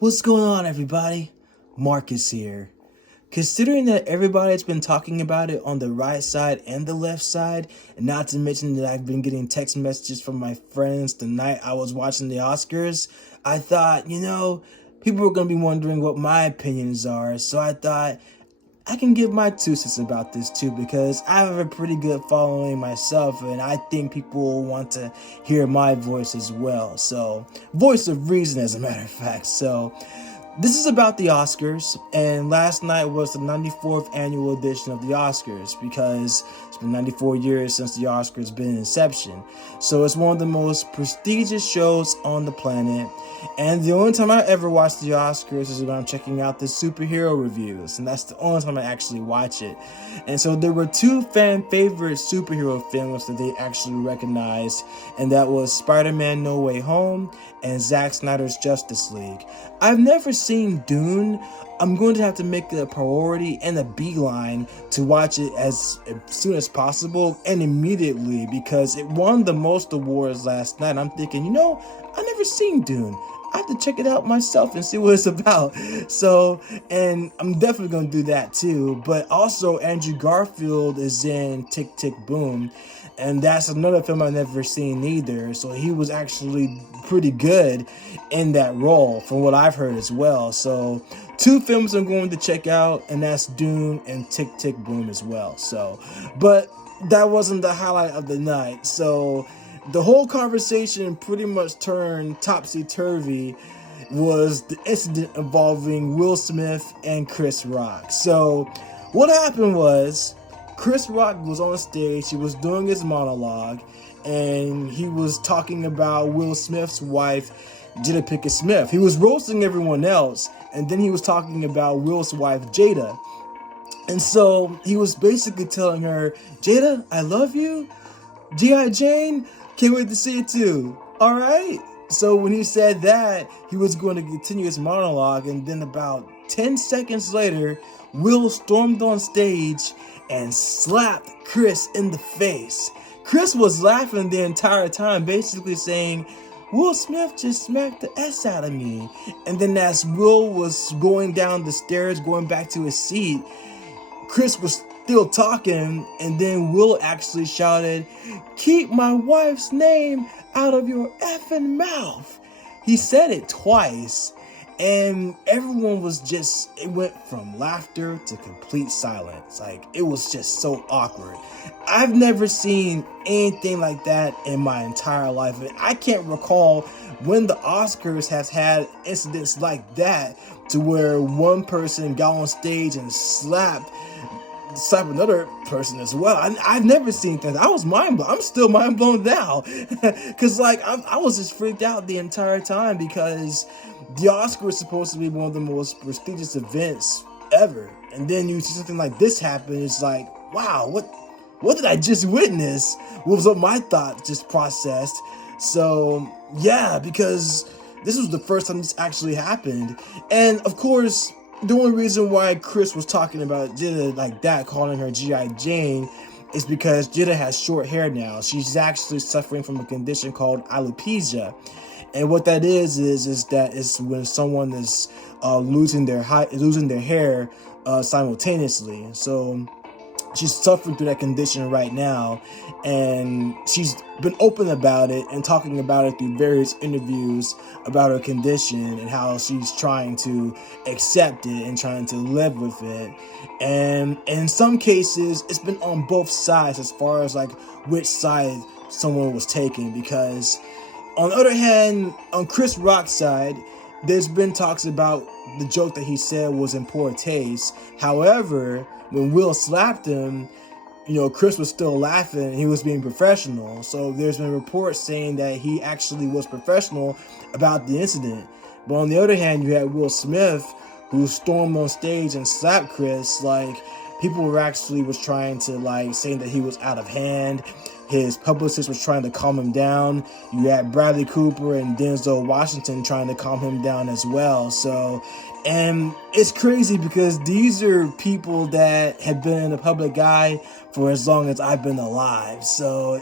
What's going on, everybody? Marcus here. Considering that everybody's been talking about it on the right side and the left side, and not to mention that I've been getting text messages from my friends the night I was watching the Oscars, I thought, people were going to be wondering what my opinions are, so I thought I can give my two cents about this too, because I have a pretty good following myself, and I think people will want to hear my voice as well. So, voice of reason, as a matter of fact. So, this is about the Oscars, and last night was the 94th annual edition of the Oscars, because it's been 94 years since the Oscars been in inception. So it's one of the most prestigious shows on the planet, and the only time I ever watch the Oscars is when I'm checking out the superhero reviews, and that's the only time I actually watch it. And so there were two fan favorite superhero films that they actually recognized, and that was Spider-Man No Way Home and Zack Snyder's Justice League. I've never seen Dune. I'm going to have to make it a priority and a beeline to watch it as soon as possible and immediately, because it won the most awards last night. I'm thinking, I've never seen Dune. I have to check it out myself and see what it's about. So, and I'm definitely going to do that too. But also, Andrew Garfield is in Tick, Tick, Boom. And that's another film I've never seen either. So he was actually pretty good in that role from what I've heard as well. So two films I'm going to check out, and that's Dune and Tick, Tick, Boom as well. So, but that wasn't the highlight of the night. So the whole conversation pretty much turned topsy-turvy was the incident involving Will Smith and Chris Rock. So what happened was, Chris Rock was on stage, he was doing his monologue, and he was talking about Will Smith's wife, Jada Pinkett Smith. He was roasting everyone else, and then he was talking about Will's wife, Jada. And so he was basically telling her, Jada, I love you. G.I. Jane, can't wait to see it too. All right? So when he said that, he was going to continue his monologue, and then about 10 seconds later, Will stormed on stage and slapped Chris in the face. Chris was laughing the entire time, basically saying, Will Smith just smacked the S out of me. And then as Will was going down the stairs, going back to his seat, Chris was still talking, and then Will actually shouted, keep my wife's name out of your effing mouth. He said it twice, and everyone was just, it went from laughter to complete silence. Like, it was just so awkward. I've never seen anything like that in my entire life. And I can't recall when the Oscars has had incidents like that, to where one person got on stage and slapped another person as well. I've never seen things. I was mind blown. I'm still mind blown now, because I was just freaked out the entire time, because the Oscars is supposed to be one of the most prestigious events ever, and then you see something like this happen. It's like, wow, what did I just witness? What was what my thoughts just processed? So yeah, because this was the first time this actually happened, and of course, the only reason why Chris was talking about Jada like that, calling her G.I. Jane, is because Jada has short hair now. She's actually suffering from a condition called alopecia. And what that is that it's when someone is losing their hair simultaneously. So she's suffering through that condition right now, and she's been open about it and talking about it through various interviews about her condition and how she's trying to accept it and trying to live with it. And in some cases, it's been on both sides as far as like which side someone was taking, because on the other hand, on Chris Rock's side, there's been talks about the joke that he said was in poor taste. However, when Will slapped him, Chris was still laughing and he was being professional. So there's been reports saying that he actually was professional about the incident. But on the other hand, you had Will Smith, who stormed on stage and slapped Chris. Like, people was trying to saying that he was out of hand. His publicist was trying to calm him down. You had Bradley Cooper and Denzel Washington trying to calm him down as well. So, and it's crazy because these are people that have been in the public eye for as long as I've been alive. So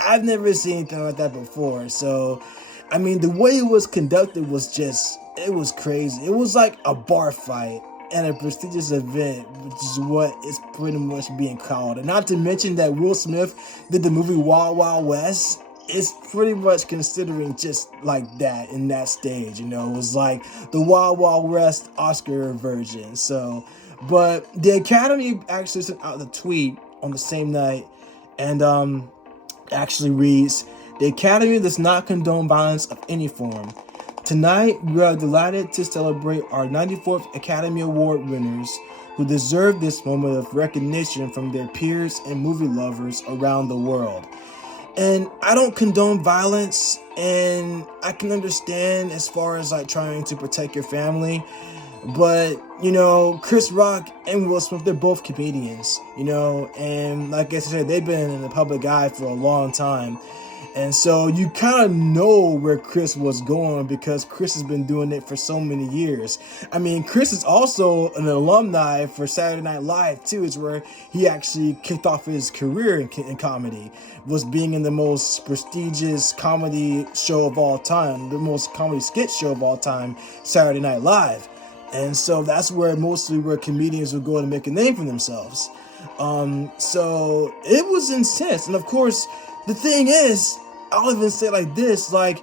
I've never seen anything like that before. So I mean, the way it was conducted was just, it was crazy. It was like a bar fight and a prestigious event, which is what it's pretty much being called. And not to mention that Will Smith did the movie Wild Wild West. It's pretty much considering just like that in that stage, you know. It was like the Wild Wild West Oscar version. So, but the Academy actually sent out the tweet on the same night, and actually reads, "The Academy does not condone violence of any form. Tonight, we are delighted to celebrate our 94th Academy Award winners who deserve this moment of recognition from their peers and movie lovers around the world." And I don't condone violence, and I can understand as far as like trying to protect your family. But, you know, Chris Rock and Will Smith, they're both comedians, you know, and like I said, they've been in the public eye for a long time. And so you kind of know where Chris was going because Chris has been doing it for so many years. I mean, Chris is also an alumni for Saturday Night Live, too. It's where he actually kicked off his career in comedy, was being in the most prestigious comedy show of all time, the most comedy skit show of all time, Saturday Night Live. And so that's where comedians would go to make a name for themselves. So it was intense. And of course, the thing is, I'll even say like this, like,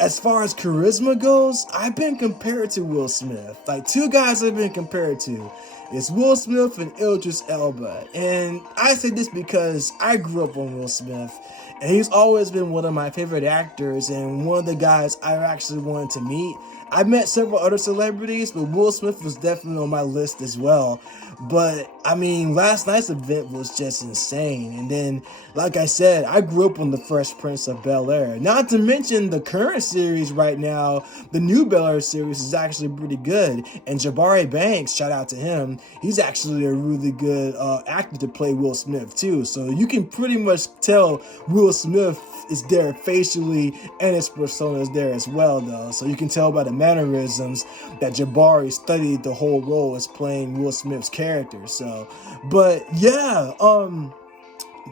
as far as charisma goes, I've been compared to Will Smith. Like, two guys I've been compared to. It's Will Smith and Idris Elba. And I say this because I grew up on Will Smith. And he's always been one of my favorite actors and one of the guys I actually wanted to meet. I met several other celebrities, but Will Smith was definitely on my list as well. But, I mean, last night's event was just insane. And then, like I said, I grew up on The Fresh Prince of Bel-Air. Not to mention the current series right now, the new Bel-Air series is actually pretty good. And Jabari Banks, shout out to him, he's actually a really good actor to play Will Smith too. So you can pretty much tell Will Smith is there facially and his persona is there as well, though. So you can tell by the mannerisms that Jabari studied the whole role as playing Will Smith's character. So, but yeah,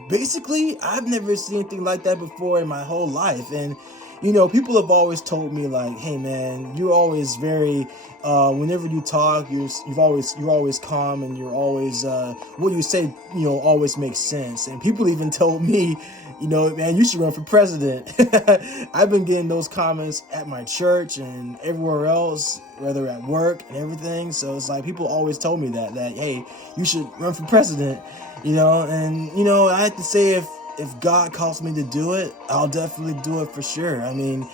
basically, I've never seen anything like that before in my whole life. And, you know, people have always told me like, hey man, you're always very, whenever you talk, you're always calm, and you're always, what you say, you know, always makes sense. And people even told me, you know, man, you should run for president. I've been getting those comments at my church and everywhere else, whether at work and everything. So it's like people always told me that hey, you should run for president, you know. And, you know, I have to say, if God calls me to do it, I'll definitely do it for sure. I mean,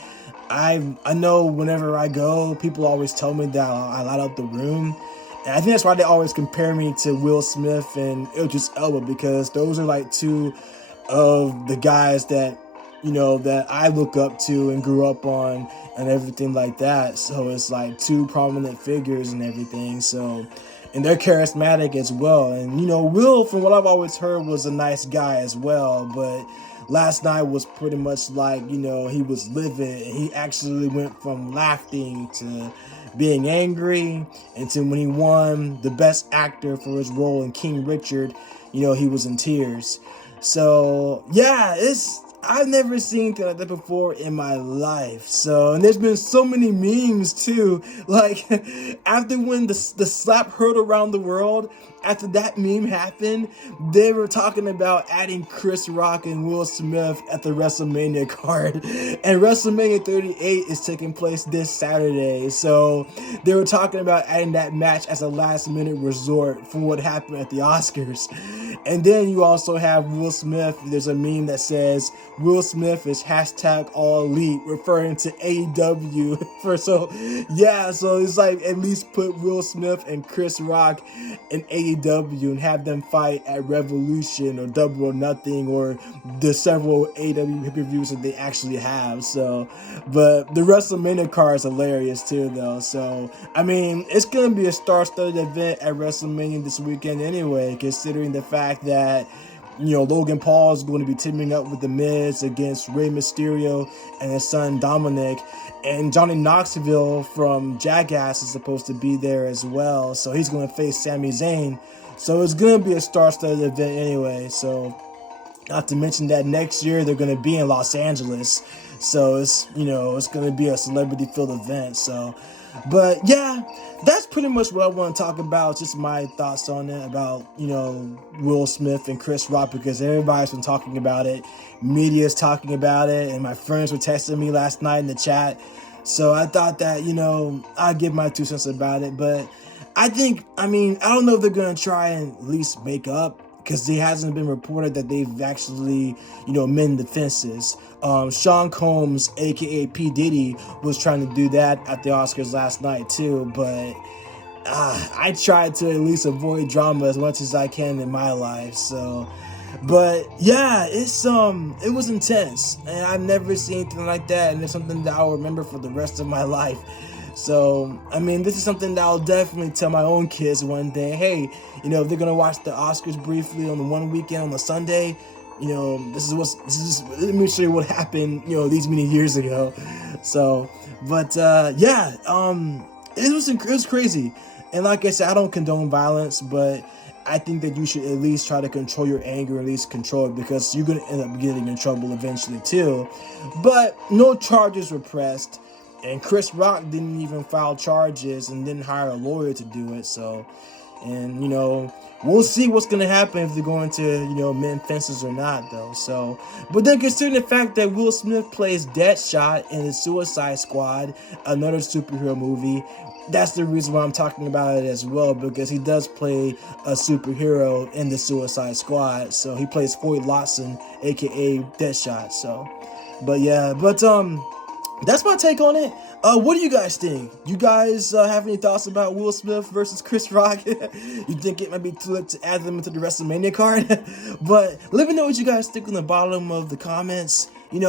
I know whenever I go, people always tell me that I light up the room. And I think that's why they always compare me to Will Smith and Idris Elba, because those are like two of the guys that, you know, that I look up to and grew up on and everything like that. So it's like two prominent figures and everything. So, and they're charismatic as well. And, you know, Will, from what I've always heard, was a nice guy as well. But last night was pretty much like, you know, he was livid. He actually went from laughing to being angry. And to when he won the best actor for his role in King Richard, you know, he was in tears. So, yeah, I've never seen anything like that before in my life. So, and there's been so many memes too. Like, after when the slap heard around the world, after that meme happened, they were talking about adding Chris Rock and Will Smith at the WrestleMania card. And WrestleMania 38 is taking place this Saturday. So they were talking about adding that match as a last minute resort for what happened at the Oscars. And then you also have Will Smith. There's a meme that says Will Smith is hashtag all elite, referring to AEW. So it's like at least put Will Smith and Chris Rock in AEW and have them fight at Revolution or Double or Nothing or the several AEW pay-per-views that they actually have. So, but the WrestleMania card is hilarious too, though. So, I mean, it's going to be a star-studded event at WrestleMania this weekend anyway, considering the fact that, you know, Logan Paul is going to be teaming up with The Miz against Rey Mysterio and his son Dominic. And Johnny Knoxville from Jackass is supposed to be there as well. So he's going to face Sami Zayn. So it's going to be a star-studded event anyway. So not to mention that next year they're going to be in Los Angeles. So it's, it's going to be a celebrity filled event. So, but yeah, that's pretty much what I want to talk about. Just my thoughts on it about, Will Smith and Chris Rock, because everybody's been talking about it. Media's talking about it, and my friends were texting me last night in the chat. So I thought that, I'd give my 2 cents about it. But I don't know if they're going to try and at least make up, because it hasn't been reported that they've actually, mend the fences. Sean Combs, aka P. Diddy, was trying to do that at the Oscars last night too, but I tried to at least avoid drama as much as I can in my life. So, but yeah, it was intense, and I've never seen anything like that, and it's something that I'll remember for the rest of my life. So, this is something that I'll definitely tell my own kids one day. Hey, if they're gonna watch the Oscars briefly on the one weekend on the Sunday, let me show you what happened, these many years ago. So, but yeah, it was crazy. And like I said, I don't condone violence, but I think that you should at least try to control your anger, at least control it, because you're gonna end up getting in trouble eventually too. But no charges were pressed. And Chris Rock didn't even file charges and didn't hire a lawyer to do it. So, and, we'll see what's going to happen if they're going to, mend fences or not, though. So, but then considering the fact that Will Smith plays Deadshot in the Suicide Squad, another superhero movie, that's the reason why I'm talking about it as well, because he does play a superhero in the Suicide Squad. So he plays Floyd Lawson, aka Deadshot. So, but yeah, that's my take on it. What do you guys think? You guys have any thoughts about Will Smith versus Chris Rock? You think it might be too late to add them into the WrestleMania card? But let me know what you guys think on the bottom of the comments. Let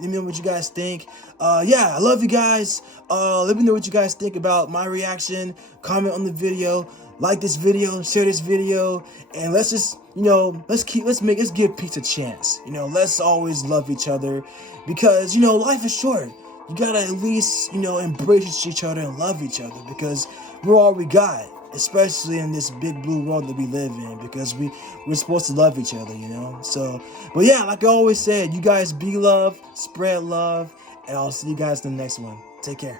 me know what you guys think. Yeah, I love you guys. Let me know what you guys think about my reaction. Comment on the video. Like this video, share this video, and let's just, let's give peace a chance. Let's always love each other, because, life is short. You gotta at least, embrace each other and love each other, because we're all we got, especially in this big blue world that we live in, because we're supposed to love each other, So, but yeah, like I always said, you guys be love, spread love, and I'll see you guys in the next one. Take care.